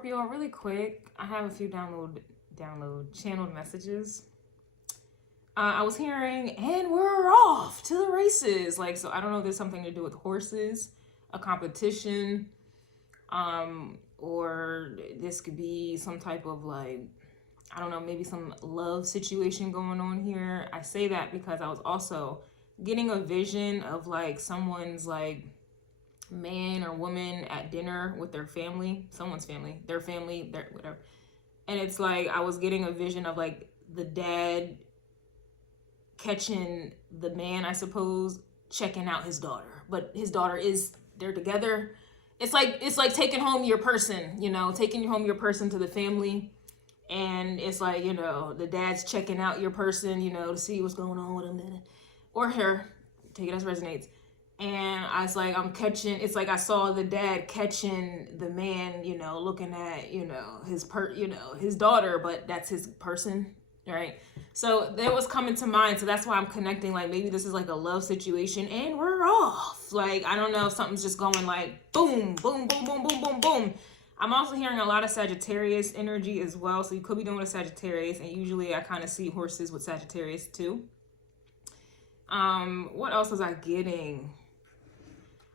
Scorpio, really quick, I have a few channeled messages. I was hearing, and we're off to the races. Like, so I don't know if there's something to do with horses, a competition, or this could be some type of like, I don't know, maybe some love situation going on here. I say that because I was also getting a vision of like someone's like man or woman at dinner with their family, someone's family, their whatever. And it's like, I was getting a vision of like the dad catching the man, I suppose, checking out his daughter. But his daughter they're together. It's like taking home your person, you know, taking home your person to the family. And it's like, you know, the dad's checking out your person, you know, to see what's going on with him or her. Take it as resonates. And I was like, it's like I saw the dad catching the man, you know, looking at, you know, his daughter, but that's his person, right? So that was coming to mind. So that's why I'm connecting, like, maybe this is like a love situation and we're off. Like, I don't know if something's just going like boom, boom, boom, boom, boom, boom, boom. I'm also hearing a lot of Sagittarius energy as well. So you could be doing a Sagittarius, and usually I kind of see horses with Sagittarius too. What else was I getting?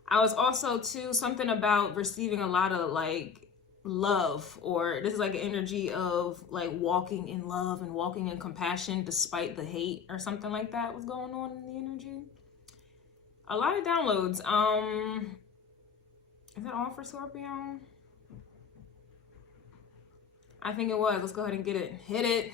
I was also too something about receiving a lot of like love, or this is like an energy of like walking in love and walking in compassion despite the hate or something like that was going on in the energy. A lot of downloads. Is that all for Scorpio? I think it was. Let's go ahead and get it. Hit it.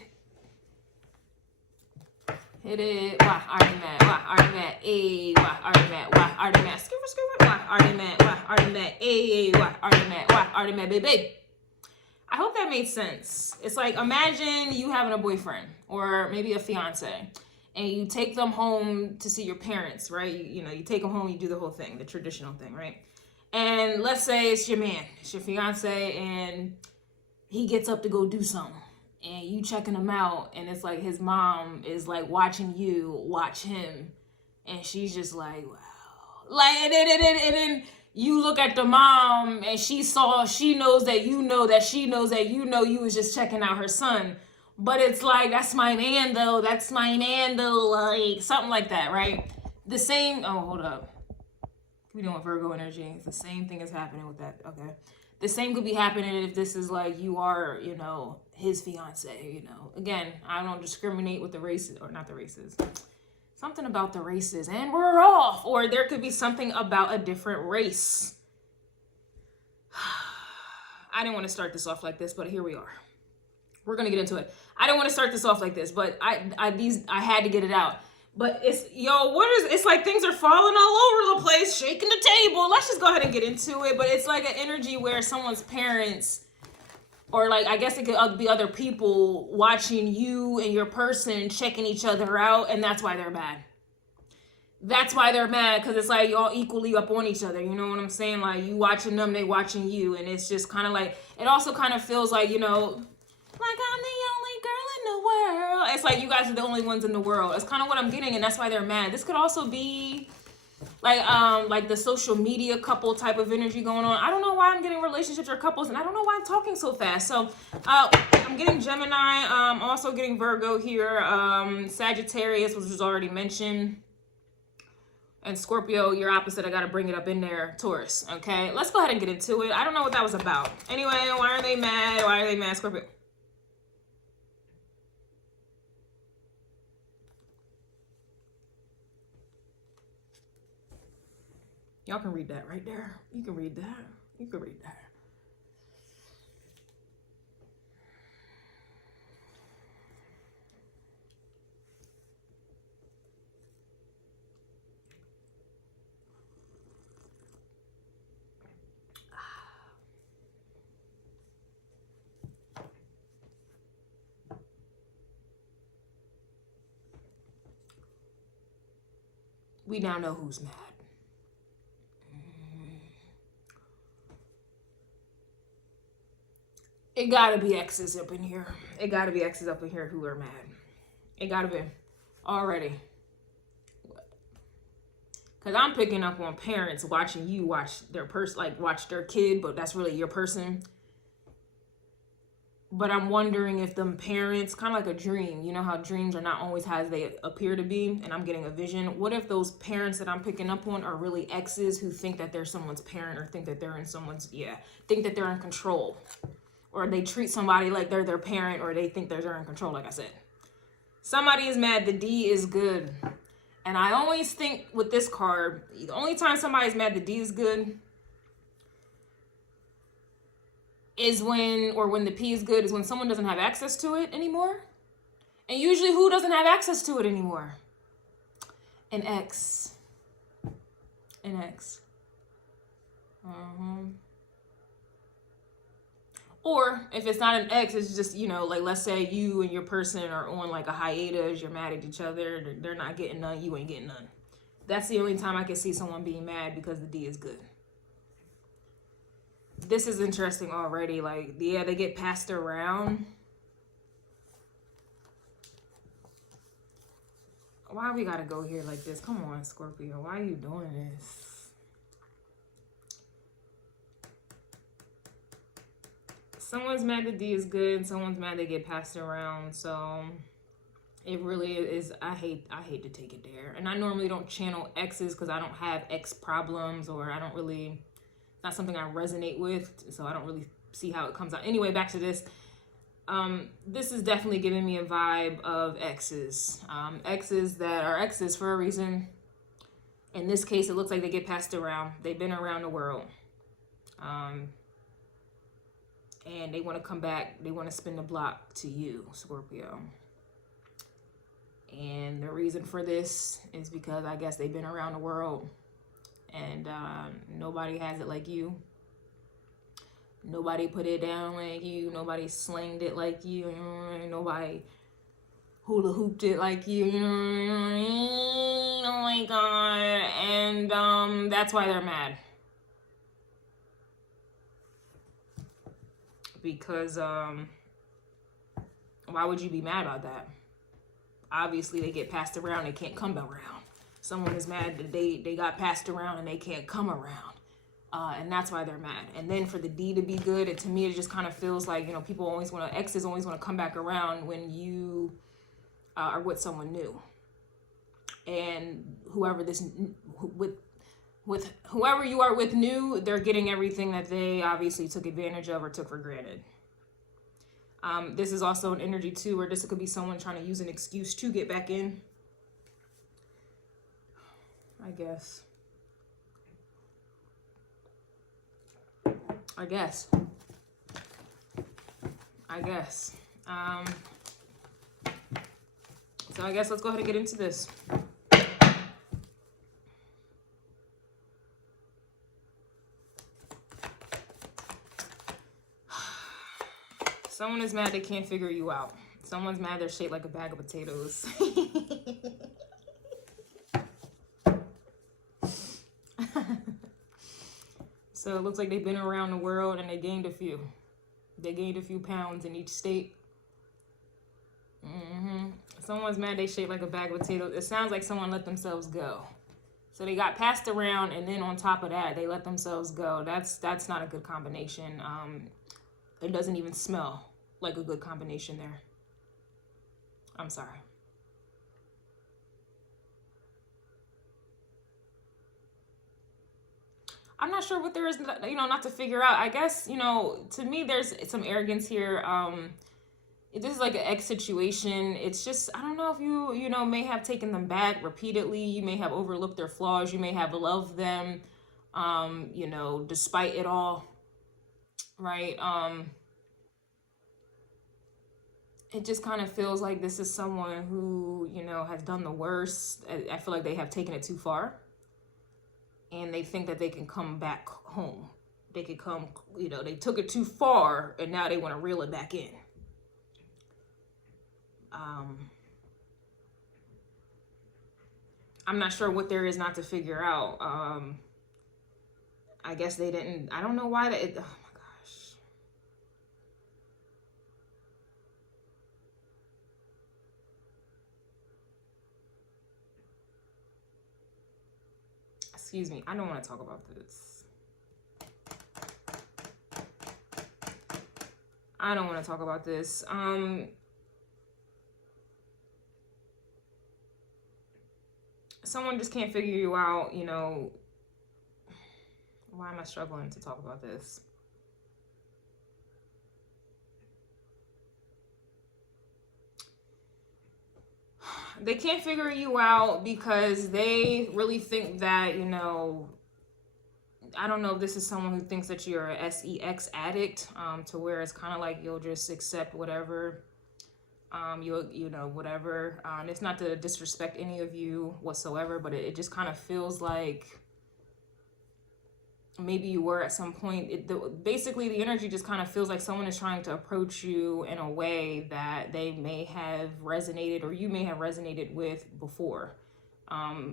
Hit it. Why are you mad? Why are you mad? Ayy, why are you mad? Why are you mad? Skipper, skipper. Why are you mad? Why are you mad? Ayy, why are you mad? Why are you mad, baby? I hope that made sense. It's like, imagine you having a boyfriend or maybe a fiance, and you take them home to see your parents, right? You know, you take them home, you do the whole thing, the traditional thing, right? And let's say it's your man, it's your fiance, and he gets up to go do something. And you checking him out, and it's like his mom is like watching you watch him, and she's just like, wow. Like, and then you look at the mom, and she knows that you know that she knows that you know you was just checking out her son. But it's like, that's my man though, like something like that, right? The same, oh, hold up. We doing Virgo energy. It's the same thing is happening with that, okay? The same could be happening if this is like you are, you know, his fiance, you know. Again, I don't discriminate with the races, or not the races. Something about the races, and we're off. Or there could be something about a different race. I didn't want to start this off like this, but here we are. We're gonna get into it. I didn't want to start this off like this, but I had to get it out. But it's like things are falling all over the place, shaking the table. Let's just go ahead and get into it. But it's like an energy where someone's parents, or like, I guess it could be other people watching you and your person checking each other out, and that's why they're mad. That's why they're mad, because it's like y'all equally up on each other. You know what I'm saying? Like, you watching them, they watching you, and it's just kind of like, it also kind of feels like, you know, like I'm the only girl in the world. It's like you guys are the only ones in the world. It's kind of what I'm getting, and that's why they're mad. This could also be like the social media couple type of energy going on. I don't know why I'm getting relationships or couples, and I don't know why I'm talking so fast. So I'm getting Gemini, also getting Virgo here, Sagittarius, which was already mentioned, and Scorpio, your opposite. I got to bring it up in there, Taurus. Okay, let's go ahead and get into it. I don't know what that was about. Anyway, why are they mad? Why are they mad, Scorpio? Y'all can read that right there. You can read that. You can read that. We now know who's mad. It gotta be exes up in here. It gotta be exes up in here who are mad. It gotta be. Already. Because I'm picking up on parents watching you watch their person, like watch their kid, but that's really your person. But I'm wondering if them parents, kind of like a dream, you know how dreams are not always as they appear to be, and I'm getting a vision. What if those parents that I'm picking up on are really exes who think that they're someone's parent, or think that they're in someone's, think that they're in control, or they treat somebody like they're their parent, or they think they're in control, like I said. Somebody is mad, the D is good. And I always think with this card, the only time somebody's mad, the D is good, is when the P is good, is when someone doesn't have access to it anymore. And usually who doesn't have access to it anymore? An ex. An ex. Or if it's not an ex, it's just, you know, like let's say you and your person are on like a hiatus, you're mad at each other, they're not getting none, you ain't getting none. That's the only time I can see someone being mad, because the D is good. This is interesting already. Like, yeah, they get passed around. Why we gotta go here like this? Come on, Scorpio. Why are you doing this? Someone's mad the D is good, and someone's mad they get passed around. So it really is. I hate to take it there. And I normally don't channel exes because I don't have ex problems, or I don't really, not something I resonate with, so I don't really see how it comes out. Anyway, back to this. This is definitely giving me a vibe of exes. Exes that are exes for a reason. In this case, it looks like they get passed around. They've been around the world. And they want to come back. They want to spin the block to you, Scorpio. And the reason for this is because I guess they've been around the world. And nobody has it like you. Nobody put it down like you. Nobody slanged it like you. You know, nobody hula hooped it like you. You know what I mean? Oh my God. And that's why they're mad. Because why would you be mad about that? Obviously, they get passed around. They can't come around. Someone is mad that they got passed around and they can't come around. And that's why they're mad. And then for the D to be good, to me, it just kind of feels like, you know, people always want to, exes always want to come back around when you are with someone new. And whoever whoever you are with new, they're getting everything that they obviously took advantage of or took for granted. This is also an energy too, where this could be someone trying to use an excuse to get back in. I guess. So I guess let's go ahead and get into this. Someone is mad they can't figure you out. Someone's mad they're shaped like a bag of potatoes. So it looks like they've been around the world and they gained a few. They gained a few pounds in each state. Someone's mad they shaped like a bag of potatoes. It sounds like someone let themselves go. So they got passed around, and then on top of that, they let themselves go. That's not a good combination. It doesn't even smell like a good combination there. I'm sorry. I'm not sure what there is, you know, not to figure out. I guess, you know, to me, there's some arrogance here. This is like an ex situation. It's just, I don't know if you know, may have taken them back repeatedly. You may have overlooked their flaws. You may have loved them, you know, despite it all, right? It just kind of feels like this is someone who, you know, has done the worst. I feel like they have taken it too far. And they think that they can come back home. They could come, you know, they took it too far and now they want to reel it back in. I'm not sure what there is not to figure out. I guess they didn't, I don't know why that, oh my gosh. Excuse me, I don't want to talk about this. I don't want to talk about this. Someone just can't figure you out, you know. Why am I struggling to talk about this? They can't figure you out because they really think that, you know, I don't know if this is someone who thinks that you're a sex addict, to where it's kind of like you'll just accept whatever, you know, whatever. It's not to disrespect any of you whatsoever, but it just kind of feels like maybe you were at some point. Basically, the energy just kind of feels like someone is trying to approach you in a way that they may have resonated, or you may have resonated with before.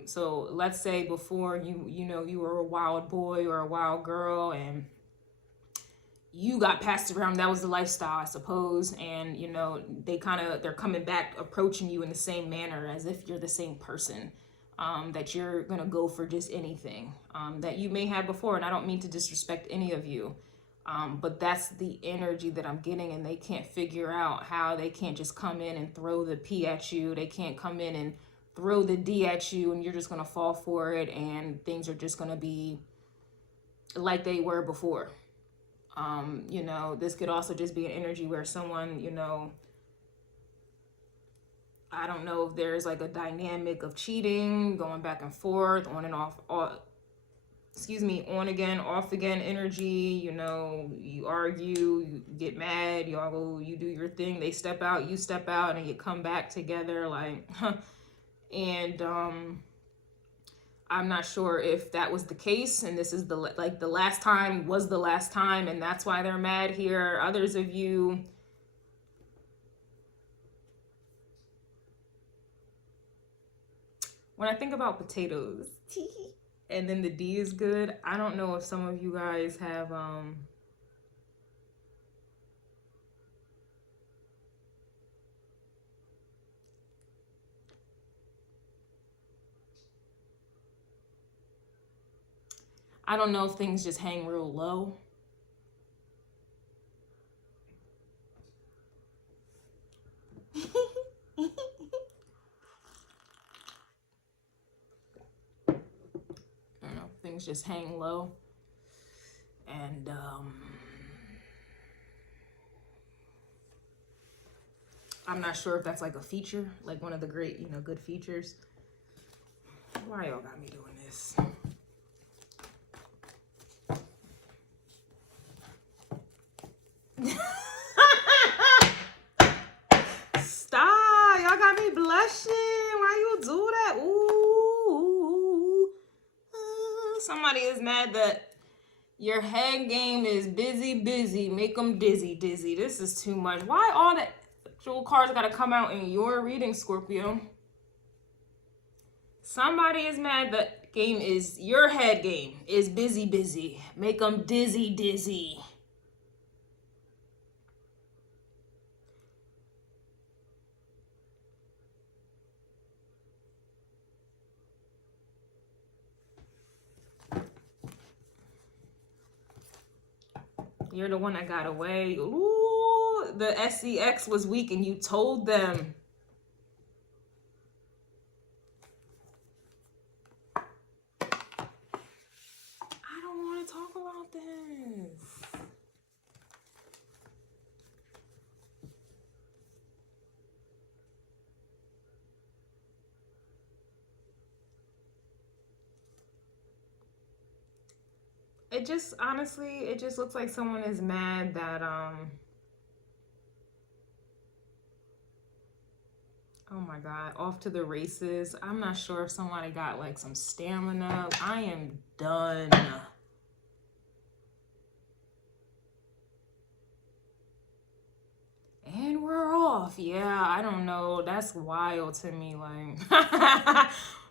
So let's say before you know, you were a wild boy or a wild girl and you got passed around. That was the lifestyle, I suppose. And, you know, they're coming back, approaching you in the same manner as if you're the same person. That you're going to go for just anything that you may have before. And I don't mean to disrespect any of you, but that's the energy that I'm getting, and they can't figure out how they can't just come in and throw the P at you. They can't come in and throw the D at you, and you're just going to fall for it, and things are just going to be like they were before. You know, this could also just be an energy where someone, you know, I don't know if there's like a dynamic of cheating, going back and forth, on and off, on again, off again energy. You know, you argue, you get mad, you do your thing, they step out, you step out, and you come back together, like, and I'm not sure if that was the case, and this is the last time was the last time, and that's why they're mad here. Others of you, when I think about potatoes, and then the D is good, I don't know if some of you guys have, I don't know if things just hang real low. Things just hang low, and I'm not sure if that's like a feature, like one of the great, you know, good features. Why y'all got me doing this? Stop, y'all got me blushing. Why you do that? Ooh. Somebody is mad that your head game is busy. Make them dizzy. This is too much. Why all the actual cards gotta come out in your reading, Scorpio? Somebody is mad that your head game is busy. Make them dizzy. You're the one that got away. Ooh, the SCX was weak and you told them. I don't want to talk about this. It just, honestly, it just looks like someone is mad that, oh my God, off to the races. I'm not sure if somebody got like some stamina. I am done. And we're off. Yeah, I don't know. That's wild to me. Like,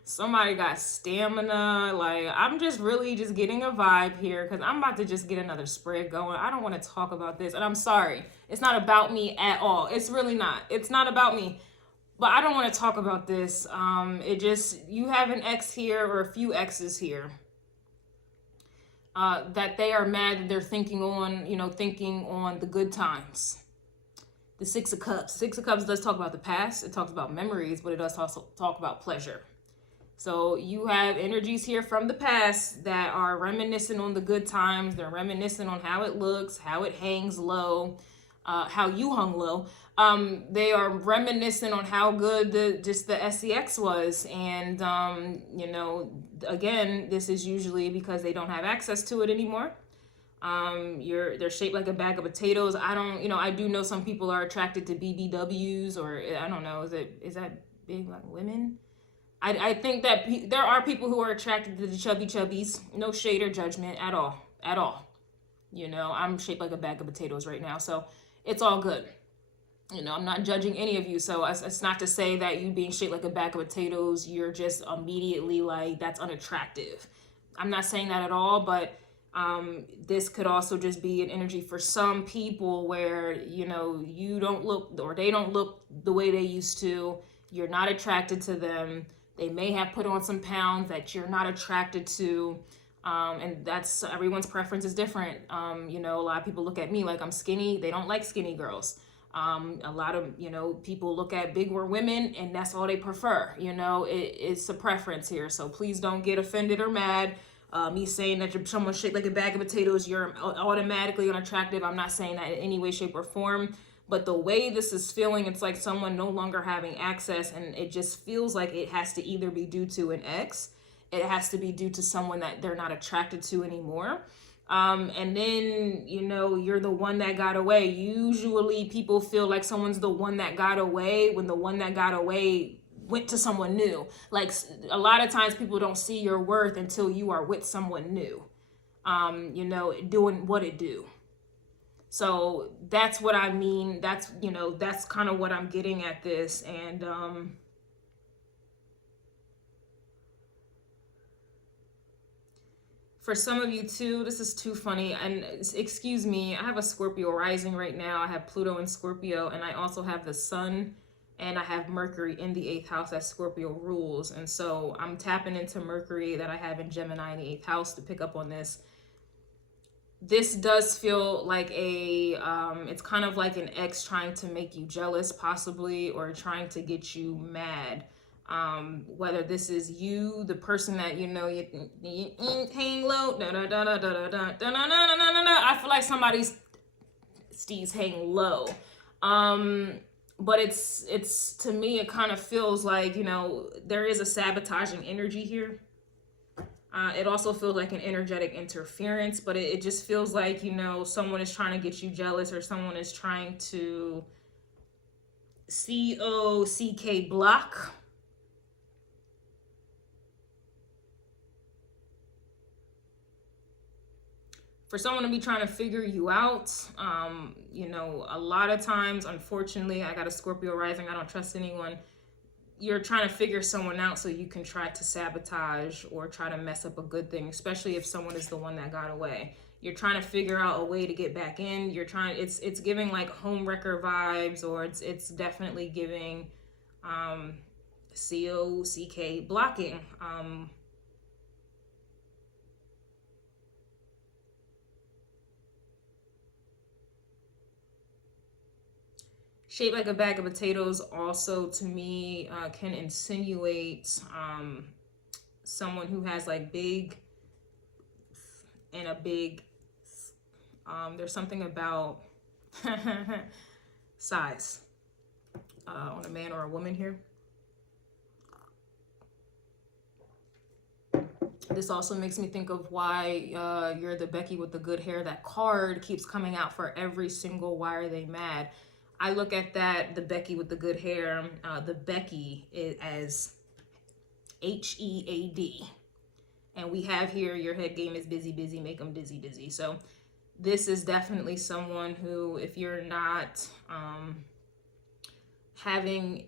somebody got stamina. Like, I'm just really just getting a vibe here because I'm about to just get another spread going. I don't want to talk about this. And I'm sorry. It's not about me at all. It's really not. It's not about me. But I don't want to talk about this. It just, you have an ex here or a few exes here. That they are mad that they're thinking on the good times. the Six of Cups. Six of Cups does talk about the past. It talks about memories, but it does also talk about pleasure. So you have energies here from the past that are reminiscing on the good times. They're reminiscing on how it looks, how it hangs low, how you hung low. They are reminiscing on how good the SCX was. And, you know, again, this is usually because they don't have access to it anymore. They're shaped like a bag of potatoes. I do know some people are attracted to BBWs, or I don't know, is that big like women? I think that there are people who are attracted to the chubby chubbies. No shade or judgment at all. You know, I'm shaped like a bag of potatoes right now, so it's all good. You know, I'm not judging any of you, so it's not to say that you being shaped like a bag of potatoes, you're just immediately like, that's unattractive. I'm not saying that at all, but this could also just be an energy for some people where, you know, you don't look, or they don't look the way they used to. You're not attracted to them. They may have put on some pounds that you're not attracted to. And that's, everyone's preference is different. You know, a lot of people look at me like I'm skinny. They don't like skinny girls. A lot of, you know, people look at bigger women and that's all they prefer. You know, it's a preference here. So please don't get offended or mad. Me saying that you're someone shaped like a bag of potatoes, you're automatically unattractive. I'm not saying that in any way, shape, or form. But the way this is feeling, it's like someone no longer having access, and it just feels like it has to either be due to an ex, it has to be due to someone that they're not attracted to anymore. And then, you know, you're the one that got away. Usually people feel like someone's the one that got away when the one that got away went to someone new. Like a lot of times people don't see your worth until you are with someone new, you know, doing what it do. So that's what I mean. That's, you know, that's kind of what I'm getting at this. And for some of you too, this is too funny. And excuse me, I have a Scorpio rising right now. I have Pluto in Scorpio, and I also have the Sun, and I have Mercury in the 8th house that Scorpio rules. And so I'm tapping into Mercury that I have in Gemini in the 8th house to pick up on this. This does feel like it's kind of like an ex trying to make you jealous possibly, or trying to get you mad. Whether this is you, the person that, you know, you hang low, I feel like somebody's steez hang low. But it's to me, it kind of feels like, you know, there is a sabotaging energy here. It also feels like an energetic interference, but it just feels like, you know, someone is trying to get you jealous, or someone is trying to COCK block. For someone to be trying to figure you out. You know, a lot of times, unfortunately, I got a Scorpio rising, I don't trust anyone. You're trying to figure someone out so you can try to sabotage or try to mess up a good thing, especially if someone is the one that got away. You're trying to figure out a way to get back in. You're trying, it's giving like homewrecker vibes, or it's definitely giving COCK blocking. Shaped like a bag of potatoes also, to me, can insinuate someone who has like big and a big, there's something about size on a man or a woman here. This also makes me think of why you're the Becky with the good hair. That card keeps coming out for every single why are they mad. I look at that, the Becky with the good hair, the Becky as HEAD. And we have here, your head game is busy, busy, make them dizzy, dizzy. So this is definitely someone who, if you're not having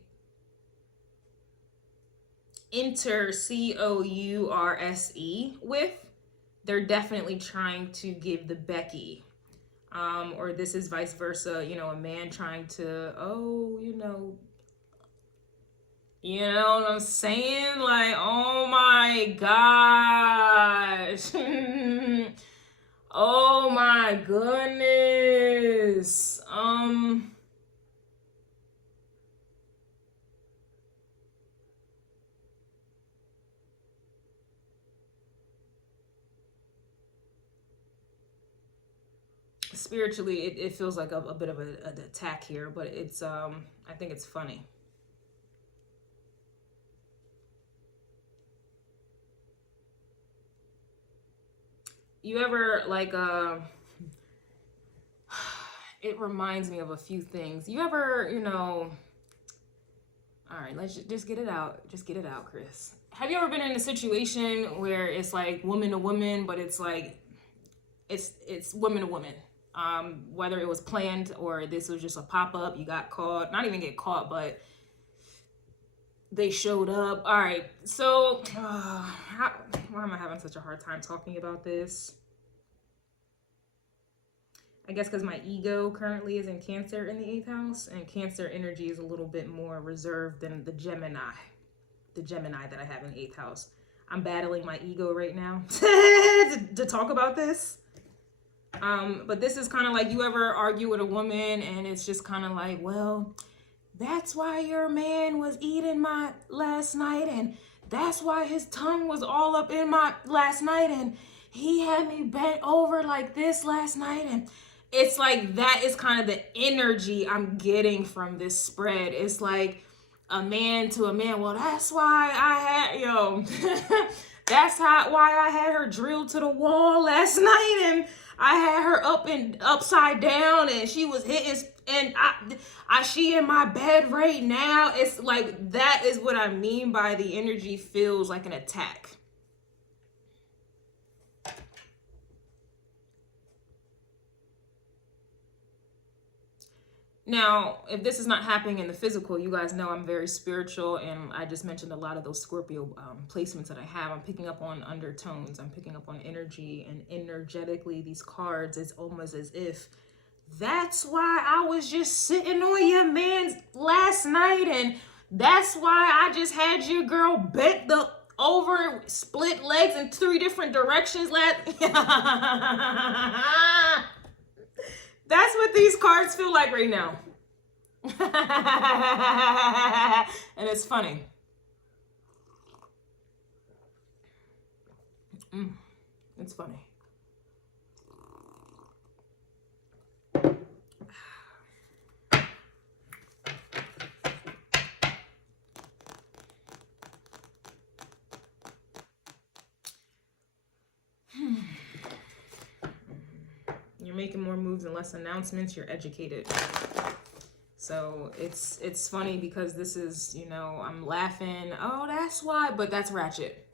COURSE with, they're definitely trying to give the Becky. Or this is vice versa, you know, a man trying to, you know what I'm saying? Like, oh my gosh. Oh my goodness. spiritually, it feels like a bit of an attack here, but it's, I think it's funny. You ever, like, it reminds me of a few things. You ever, you know, all right, let's just get it out. Just get it out, Chris. Have you ever been in a situation where it's like woman to woman, but it's like, it's woman to woman? Whether it was planned or this was just a pop-up, you got caught, not even get caught, but they showed up. All right, so why am I having such a hard time talking about this? I guess because my ego currently is in Cancer in the 8th house, and Cancer energy is a little bit more reserved than the Gemini that I have in the 8th house. I'm battling my ego right now to talk about this. But this is kind of like, you ever argue with a woman and it's just kind of like, well, that's why your man was eating my last night, and that's why his tongue was all up in my last night, and he had me bent over like this last night. And it's like, that is kind of the energy I'm getting from this spread. It's like a man to a man. Well, that's why I had, that's why I had her drilled to the wall last night, and I had her up and upside down, and she was hitting, and she in my bed right now. It's like, that is what I mean by the energy feels like an attack. Now, if this is not happening in the physical, you guys know I'm very spiritual, and I just mentioned a lot of those Scorpio placements that I have. I'm picking up on undertones. I'm picking up on energy, and energetically, these cards, it's almost as if that's why I was just sitting on your man last night, and that's why I just had your girl bent over, split legs in 3 different directions. That's what these cards feel like right now. And it's funny. It's funny. You're making more moves and less announcements. You're educated. So it's funny because this is, you know, I'm laughing. Oh, that's why. But that's ratchet.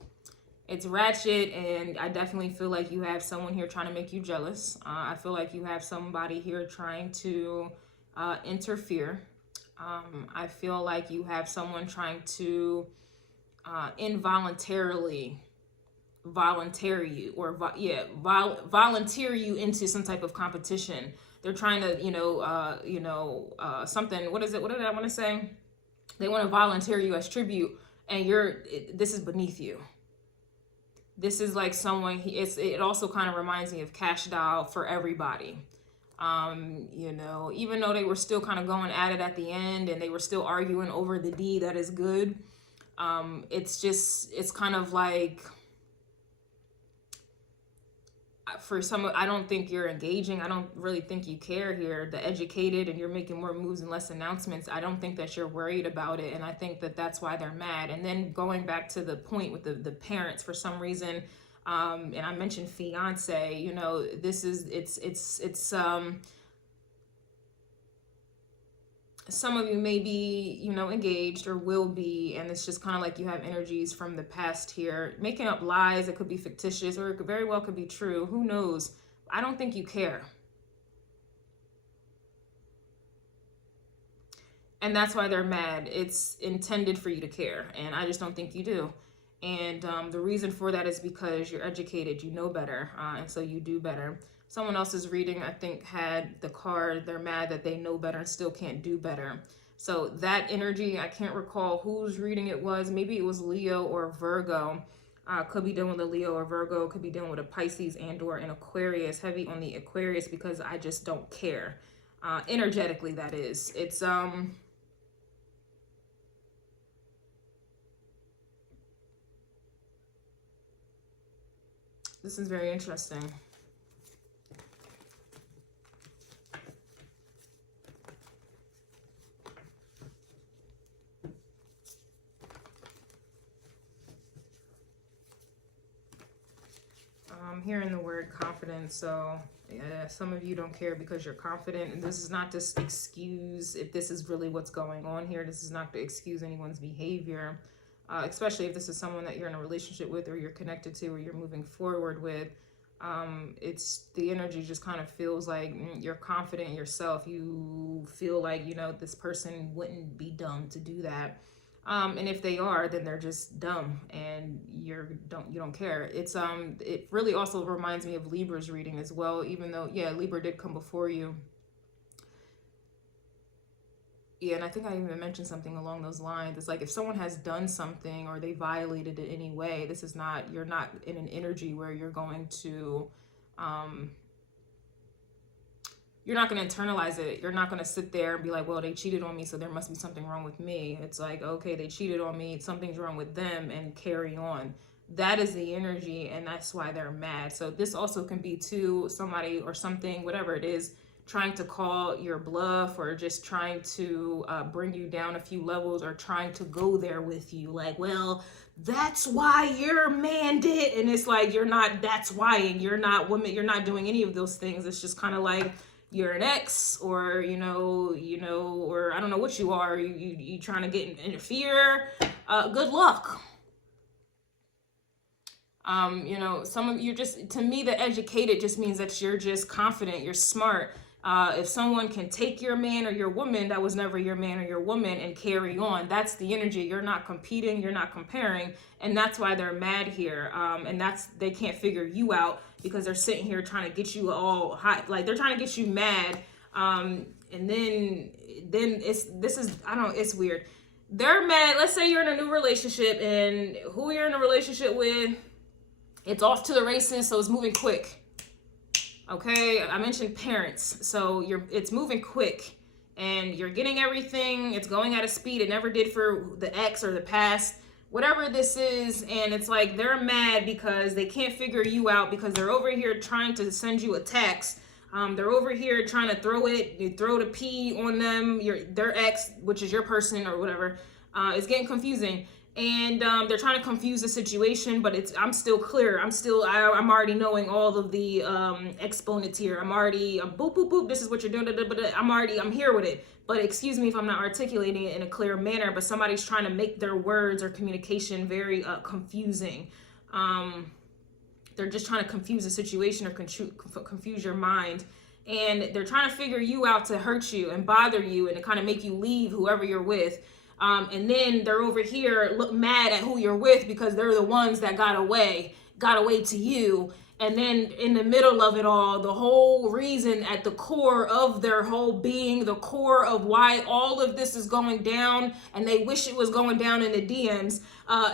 It's ratchet, and I definitely feel like you have someone here trying to make you jealous. I feel like you have somebody here trying to interfere. I feel like you have someone trying to involuntarily volunteer you, or volunteer you into some type of competition. They're trying to, something, what did I want to say? They want to volunteer you as tribute, and this is beneath you. This is like someone, it also kind of reminds me of Cash Doll for everybody. Even though they were still kind of going at it at the end, and they were still arguing over the D that is good. It's kind of like, for some, I don't think you're engaging. I don't really think you care here. The educated, and you're making more moves and less announcements. I don't think that you're worried about it, and I think that that's why they're mad. And then going back to the point with the parents, for some reason, and I mentioned fiance. This is it's some of you may be, engaged or will be, and it's just kind of like you have energies from the past here, making up lies. It could be fictitious, or it very well could be true. Who knows? I don't think you care. And that's why they're mad. It's intended for you to care, and I just don't think you do. And the reason for that is because you're educated, you know better, and so you do better. Someone else's reading, I think, had the card, they're mad that they know better and still can't do better. So that energy, I can't recall whose reading it was. Maybe it was Leo or Virgo. Could be dealing with a Leo or Virgo. Could be dealing with a Pisces and or an Aquarius. Heavy on the Aquarius because I just don't care. Energetically, that is. It's this is very interesting. I'm hearing the word confidence. So yeah, some of you don't care because you're confident. And this is not to excuse if this is really what's going on here. This is not to excuse anyone's behavior, especially if this is someone that you're in a relationship with, or you're connected to, or you're moving forward with. It's the energy just kind of feels like you're confident in yourself. You feel like, you know, this person wouldn't be dumb to do that. And if they are, then they're just dumb, and you don't care. It really also reminds me of Libra's reading as well, even though, yeah, Libra did come before you. Yeah, and I think I even mentioned something along those lines. It's like if someone has done something or they violated it in any way, this is not, you're not in an energy where you're going to, you're not going to internalize it. You're not going to sit there and be like, well, they cheated on me, so there must be something wrong with me. It's like, okay, they cheated on me, something's wrong with them, and carry on. That is the energy, and that's why they're mad. So this also can be to somebody or something, whatever it is, trying to call your bluff, or just trying to bring you down a few levels, or trying to go there with you. Like, well, that's why your man did. And it's like, you're not, that's why, and you're not woman, you're not doing any of those things. It's just kind of like, you're an ex, or you know, or I don't know what you are. You trying to interfere. Good luck. You know, some of you just, to me, the educated just means that you're just confident, you're smart. If someone can take your man or your woman that was never your man or your woman and carry on, that's the energy. You're not competing, you're not comparing, and that's why they're mad here. And they can't figure you out, because they're sitting here trying to get you all hot, like they're trying to get you mad. And then it's weird. They're mad. Let's say you're in a new relationship, and who you're in a relationship with, it's off to the races, so it's moving quick. Okay, I mentioned parents, so it's moving quick, and you're getting everything. It's going at a speed it never did for the ex or the past, whatever this is. And it's like they're mad because they can't figure you out, because they're over here trying to send you a text. They're over here trying to throw the P on them, their ex, which is your person or whatever. It's getting confusing. And they're trying to confuse the situation, but I'm still clear. I'm already knowing all of the exponents here. I'm already boop, boop, boop. This is what you're doing. I'm here with it. But excuse me if I'm not articulating it in a clear manner, but somebody's trying to make their words or communication very confusing. They're just trying to confuse the situation or confuse your mind. And they're trying to figure you out to hurt you and bother you and to kind of make you leave whoever you're with. And then they're over here look mad at who you're with, because they're the ones that got away to you. And then in the middle of it all, the whole reason at the core of their whole being, the core of why all of this is going down, and they wish it was going down in the DMs,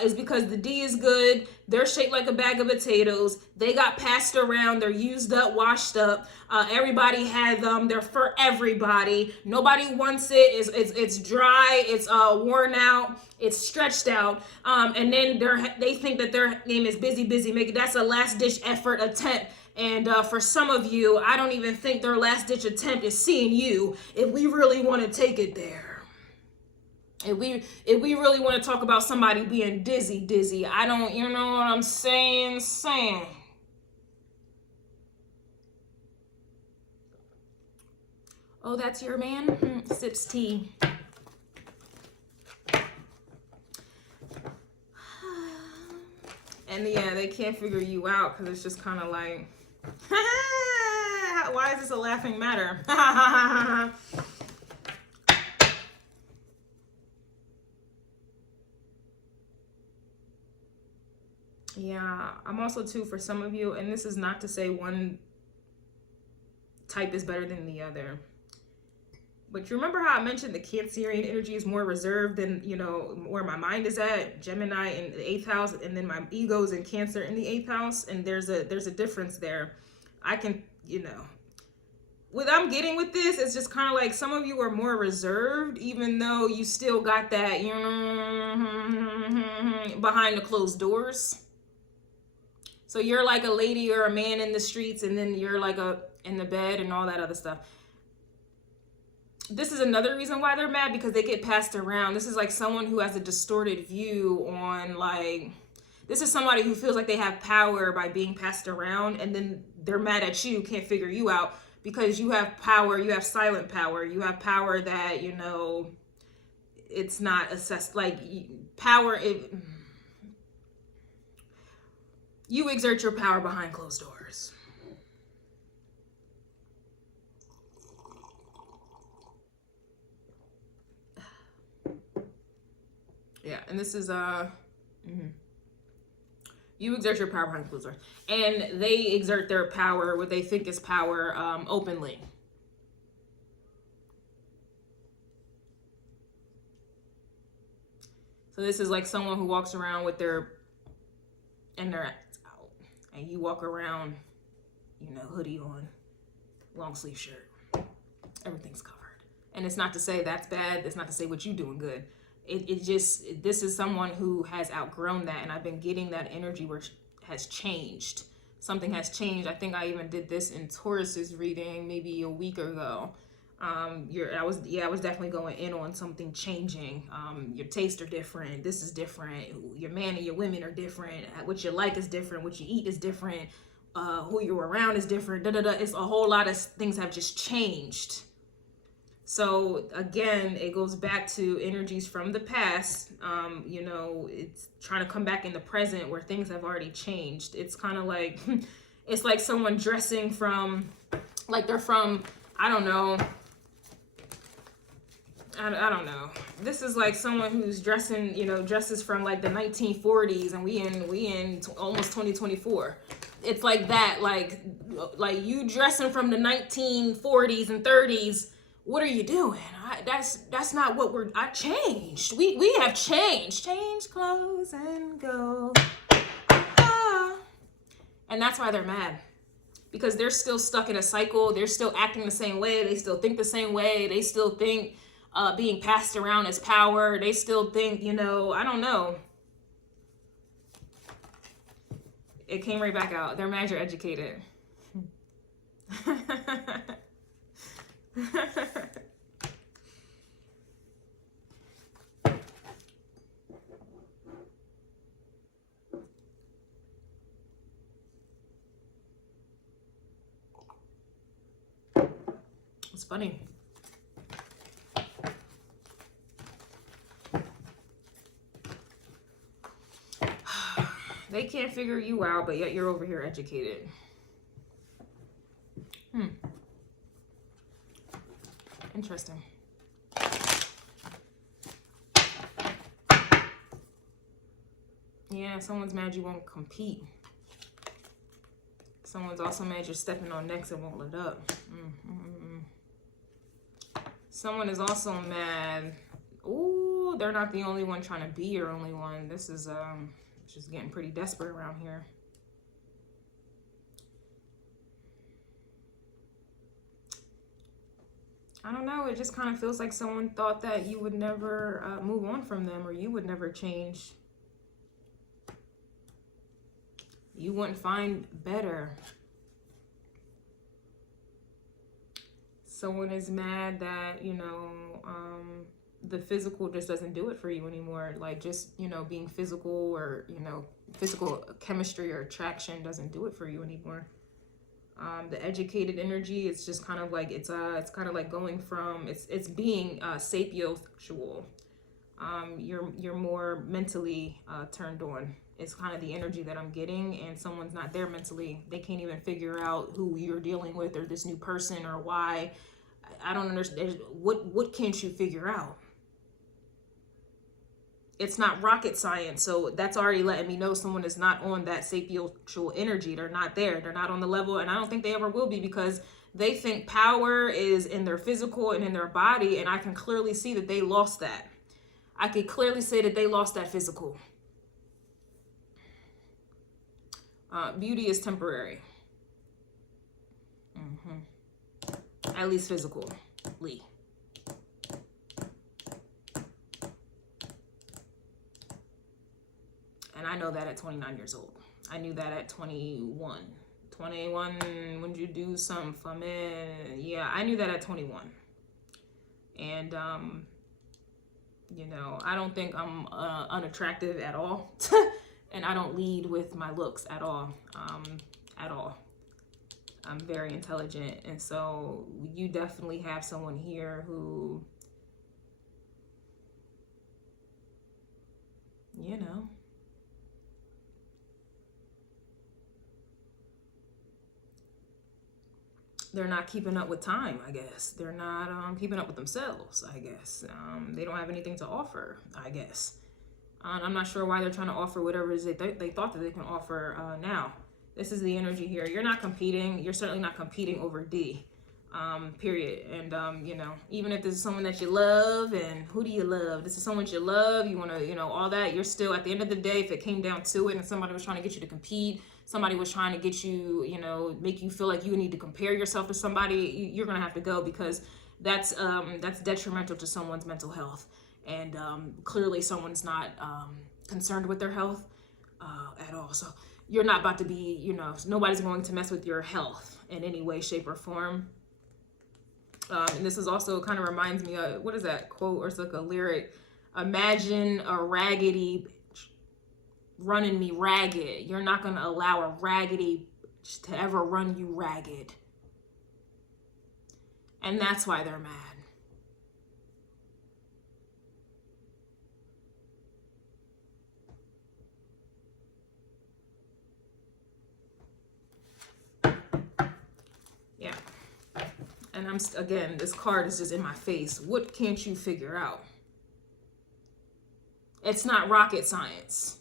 is because the D is good. They're shaped like a bag of potatoes. They got passed around. They're used up, washed up. Everybody has them. They're for everybody. Nobody wants it. It's dry. It's worn out. It's stretched out. And then they think that their name is busy. That's a last ditch effort attempt. And for some of you, I don't even think their last ditch attempt is seeing you, if we really want to take it there. If we really want to talk about somebody being dizzy, I don't, you know what I'm saying? Oh, that's your man? Sips tea. And yeah, they can't figure you out, because it's just kind of like, why is this a laughing matter? Yeah, I'm also too, for some of you, and this is not to say one type is better than the other, but you remember how I mentioned the Cancerian energy is more reserved than, you know, where my mind is at, Gemini in the 8th house, and then my ego's in Cancer in the 8th house, and there's a difference there. I can, you know, what I'm getting with this is just kind of like some of you are more reserved, even though you still got that, you know, behind the closed doors. So you're like a lady or a man in the streets, and then you're like in the bed and all that other stuff. This is another reason why they're mad, because they get passed around. This is like someone who has a distorted view on, like, This is somebody who feels like they have power by being passed around, and then they're mad at you, can't figure you out because you have power, you have silent power, you have power that, you know, it's not assessed, like power, you exert your power behind closed doors. Yeah, and this is you exert your power behind closed doors, and they exert their power, what they think is power, openly. So this is like someone who walks around with their out, and you walk around, you know, hoodie on, long sleeve shirt, everything's covered. And it's not to say that's bad. It's not to say what you doing good. It just, this is someone who has outgrown that, and I've been getting that energy where it has changed. Something has changed. I think I even did this in Taurus's reading maybe a week ago. I was definitely going in on something changing. Your tastes are different. This is different. Your man and your women are different. What you like is different. What you eat is different. Who you're around is different. It's a whole lot of things have just changed. So again, it goes back to energies from the past. You know, it's trying to come back in the present where things have already changed. It's kind of like, it's like someone dressing from, like they're from, I don't know. I don't know. This is like someone who's dressing, you know, dresses from like the 1940s, and we in almost 2024. It's like that, like you dressing from the 1940s and 30s. What are you doing? That's not what I changed. We have changed. Change clothes and go. Ah. And that's why they're mad. Because they're still stuck in a cycle. They're still acting the same way. They still think the same way. They still think being passed around as power. They still think, you know, I don't know. It came right back out. They're mad you're educated. It's funny. They can't figure you out, but yet you're over here educated. Interesting. Yeah, someone's mad you won't compete. Someone's also mad you're stepping on necks and won't let up. Someone is also mad. Ooh, they're not the only one trying to be your only one. This is just getting pretty desperate around here. I don't know. It just kind of feels like someone thought that you would never move on from them, or you would never change. You wouldn't find better. Someone is mad that, you know, the physical just doesn't do it for you anymore. Like just, you know, being physical, or, you know, physical chemistry or attraction doesn't do it for you anymore. The educated energy, it's just kind of like, it's kind of like going from, it's being sapiosexual. You're more mentally turned on. It's kind of the energy that I'm getting, and someone's not there mentally. They can't even figure out who you're dealing with, or this new person, or why. I don't understand. What can't you figure out? It's not rocket science. So that's already letting me know someone is not on that sapiosexual energy. They're not there. They're not on the level, and I don't think they ever will be, because they think power is in their physical and in their body, and I can clearly see that they lost that. I could clearly say that they lost that physical. Beauty is temporary. At least physically. And I know that at 29 years old. I knew that at 21. 21, when you do something for me, yeah, I knew that at 21. And, you know, I don't think I'm unattractive at all. And I don't lead with my looks at all. At all. I'm very intelligent. And so you definitely have someone here who, you know, they're not keeping up with time, I guess. They're not keeping up with themselves, I guess. They don't have anything to offer, I guess. I'm not sure why they're trying to offer whatever it is they thought that they can offer now. This is the energy here. You're not competing. You're certainly not competing over D, period. And, you know, even if this is someone that you love, and who do you love? This is someone you love. You want to, you know, all that. You're still, at the end of the day, if it came down to it and somebody was trying to get you to compete, somebody was trying to get you, you know, make you feel like you need to compare yourself to somebody, you're going to have to go, because that's detrimental to someone's mental health. And clearly someone's not concerned with their health at all. So you're not about to be, you know, nobody's going to mess with your health in any way, shape, or form. And this is also kind of reminds me of, what is that quote, or it's like a lyric? Imagine a raggedy bitch running me ragged. You're not going to allow a raggedy bitch to ever run you ragged. And that's why they're mad. Yeah. And again, this card is just in my face. What can't you figure out? It's not rocket science.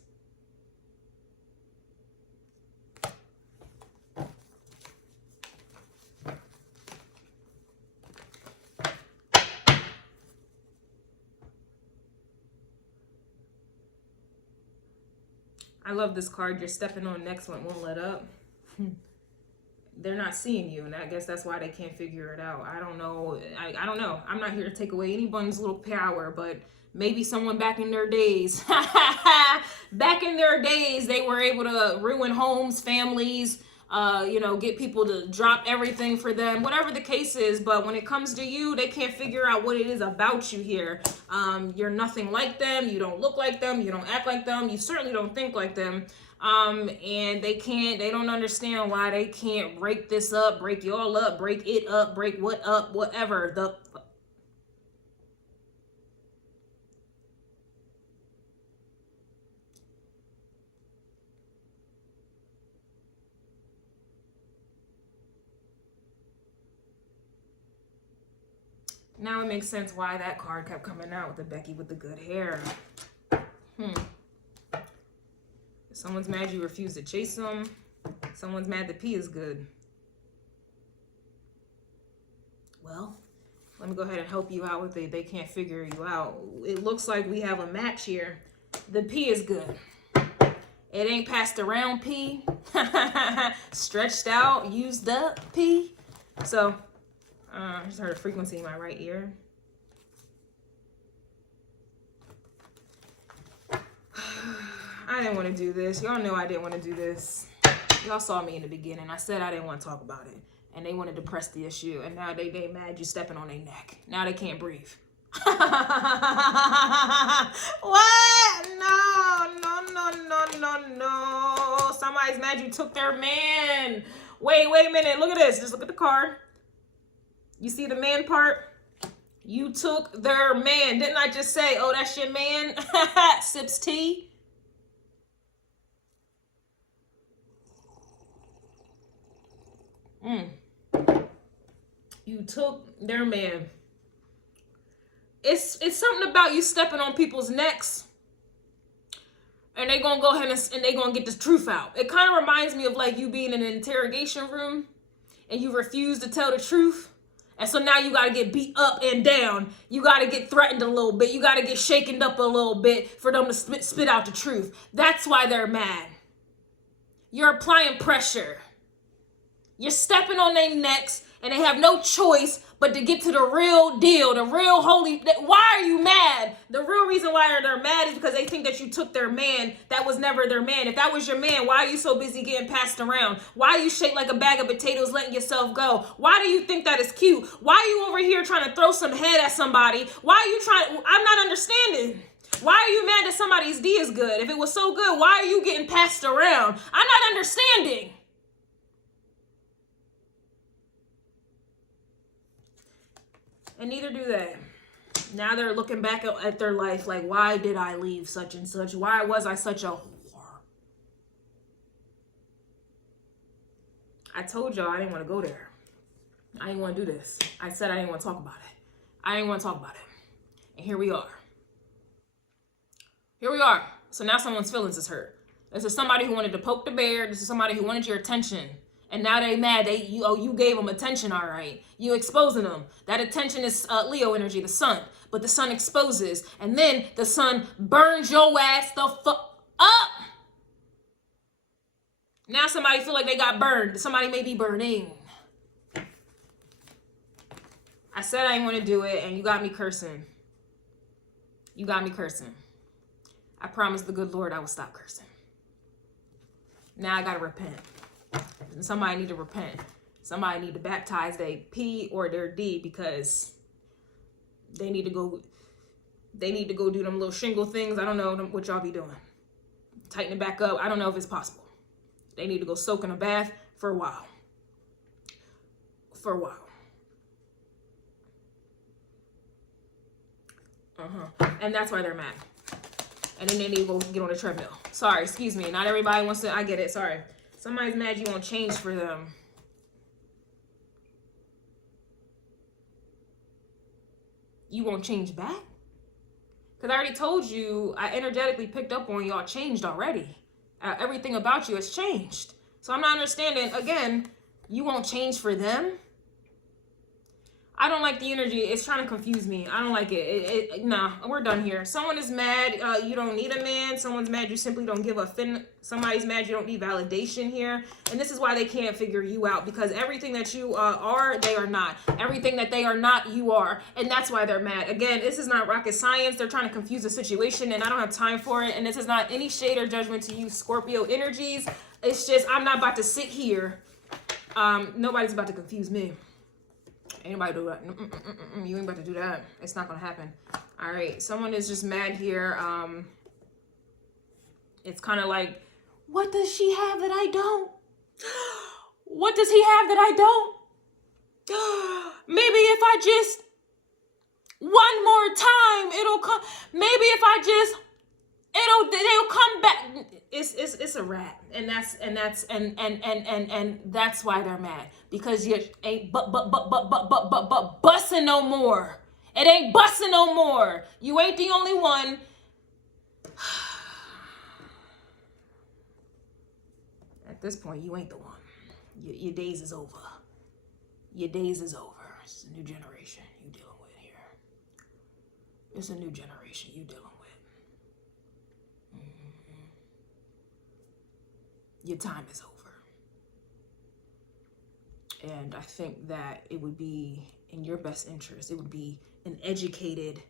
I love this card. You're stepping on, next one won't let up. They're not seeing you, and I guess that's why they can't figure it out. I don't know. I don't know. I'm not here to take away anyone's little power, but maybe someone back in their days, back in their days, they were able to ruin homes, families, you know, get people to drop everything for them, whatever the case is. But when it comes to you, they can't figure out what it is about you here. You're nothing like them. You don't look like them. You don't act like them. You certainly don't think like them. And they don't understand why they can't break this up, break y'all up, break it up, break what up, whatever. Now it makes sense why that card kept coming out with the Becky with the good hair. Someone's mad you refuse to chase them. Someone's mad the P is good. Well, let me go ahead and help you out with it. They can't figure you out. It looks like we have a match here. The P is good. It ain't passed around P. Stretched out, used up P. So, I just heard a frequency in my right ear. I didn't want to do this. Y'all know I didn't want to do this. Y'all saw me in the beginning. I said I didn't want to talk about it. And they wanted to press the issue. And now they mad you stepping on their neck. Now they can't breathe. What? No. Somebody's mad you took their man. Wait a minute. Look at this. Just look at the card. You see the man part? You took their man. Didn't I just say, oh, that's your man? Sips tea. You took their man. It's something about you stepping on people's necks, and they gonna go ahead and they gonna get the truth out. It kind of reminds me of like you being in an interrogation room and you refuse to tell the truth. And so now you got to get beat up and down. You got to get threatened a little bit. You got to get shaken up a little bit for them to spit out the truth. That's why they're mad. You're applying pressure. You're stepping on their necks, and they have no choice but to get to the real deal, the real holy. Why are you mad? The real reason why they're mad is because they think that you took their man. That was never their man. If that was your man, why are you so busy getting passed around? Why are you shaped like a bag of potatoes letting yourself go? Why do you think that is cute? Why are you over here trying to throw some head at somebody? Why are you trying? I'm not understanding. Why are you mad that somebody's D is good? If it was so good, why are you getting passed around? I'm not understanding. And neither do they. Now they're looking back at their life like, why did I leave such and such? Why was I such a whore? I told y'all I didn't want to go there. I didn't want to do this. I said I didn't want to talk about it. I didn't want to talk about it. And here we are. Here we are. So now someone's feelings is hurt. This is somebody who wanted to poke the bear. This is somebody who wanted your attention. And now they mad. You gave them attention, all right. You exposing them. That attention is Leo energy, the sun. But the sun exposes. And then the sun burns your ass the fuck up. Now somebody feel like they got burned. Somebody may be burning. I said I didn't want to do it, and you got me cursing. You got me cursing. I promised the good Lord I would stop cursing. Now I got to repent. And somebody need to repent. Somebody need to baptize their P or their D because they need to go do them little shingle things. I don't know what y'all be doing. Tighten it back up. I don't know if it's possible. They need to go soak in a bath for a while. For a while. And that's why they're mad. And then they need to go get on the treadmill. Sorry, excuse me. Not everybody wants to. I get it. Sorry. Somebody's mad you won't change for them. You won't change back? Because I already told you, I energetically picked up on y'all changed already. Everything about you has changed. So I'm not understanding. Again, you won't change for them? I don't like the energy. It's trying to confuse me. I don't like it. Nah, we're done here. Someone is mad. You don't need a man. Someone's mad. You simply don't give a fin. Somebody's mad. You don't need validation here. And this is why they can't figure you out. Because everything that you are, they are not. Everything that they are not, you are. And that's why they're mad. Again, this is not rocket science. They're trying to confuse the situation. And I don't have time for it. And this is not any shade or judgment to you Scorpio energies. It's just I'm not about to sit here. Nobody's about to confuse me. Anybody do that? You ain't about to do that. It's not gonna happen. All right, someone is just mad here. It's kind of like, what does she have that I don't? What does he have that I don't? Maybe if I just one more time, it'll come. Maybe if I just, they'll come back. It's a wrap, and that's why they're mad, because you ain't busting no more. It ain't busting no more. You ain't the only one. At this point, you ain't the one. Your days is over. Your days is over. It's a new generation you dealing with here. It's a new generation you dealing with. Your time is over. And I think that it would be in your best interest. It would be an educated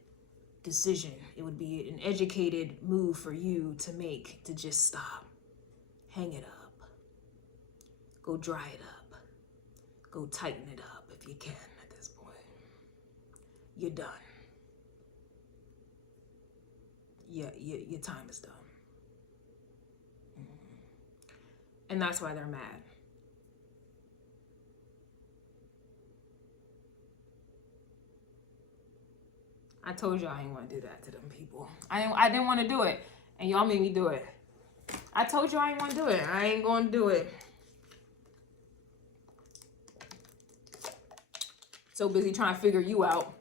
decision. It would be an educated move for you to make, to just stop. Hang it up. Go dry it up. Go tighten it up if you can at this point. You're done. Yeah, your time is done. And that's why they're mad. I told y'all I didn't want to do that to them people. I didn't want to do it. And y'all made me do it. I told you I didn't want to do it. I ain't going to do it. So busy trying to figure you out.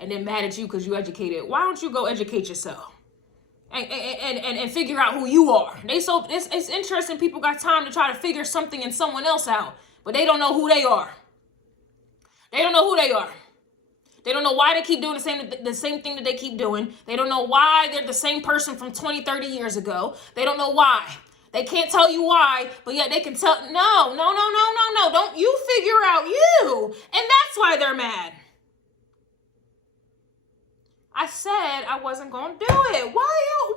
And then mad at you because you educated. Why don't you go educate yourself? And figure out who you are. It's interesting people got time to try to figure something in someone else out, but they don't know who they are. They don't know who they are. They don't know why they keep doing the same thing that they keep doing. They don't know why they're the same person from 20, 30 years ago. They don't know why. They can't tell you why, but yet they can tell, no. Don't you figure out you. And that's why they're mad. I said I wasn't going to do it. Why? What?